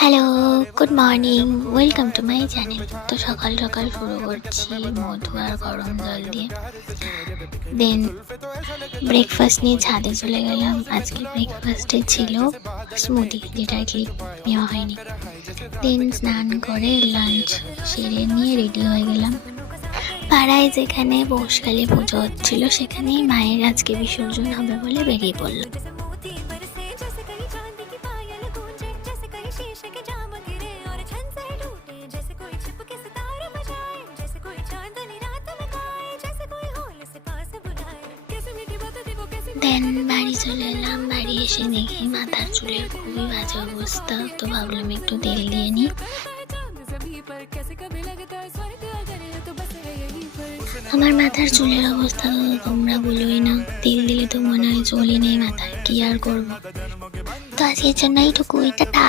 Hello, good morning, welcome to my channel. তো সকাল সকাল শুরু করছি মধু আর গরম জল দিয়ে। দেন ব্রেকফাস্ট নিয়ে ছাদে চলে গেলাম। আজকে ব্রেকফাস্টে ছিল স্মুদি, যেটা ক্লিপ নেওয়া হয়নি। দেন স্নান করে লাঞ্চ সেরে নিয়ে রেডি হয়ে গেলাম। পাড়ায় যেখানে বসকালে পুজো হচ্ছিল সেখানেই মায়ের আজকে বিসর্জন হবে বলে বেরিয়ে পড়লাম। দেন বাড়ি চলে এলাম। বাড়ি এসে দেখি মাথার চুলের খুবই বাজে অবস্থা, তো ভাবলাম একটু তেল দিয়ে নিই। আমার মাথার চুলের অবস্থা তো তোমরা বলোই না, তেল দিলে তো মনে হয় চুলই নেই মাথায়, কি আর করবো। তো আজকের জন্য এইটুকুই, টাটা।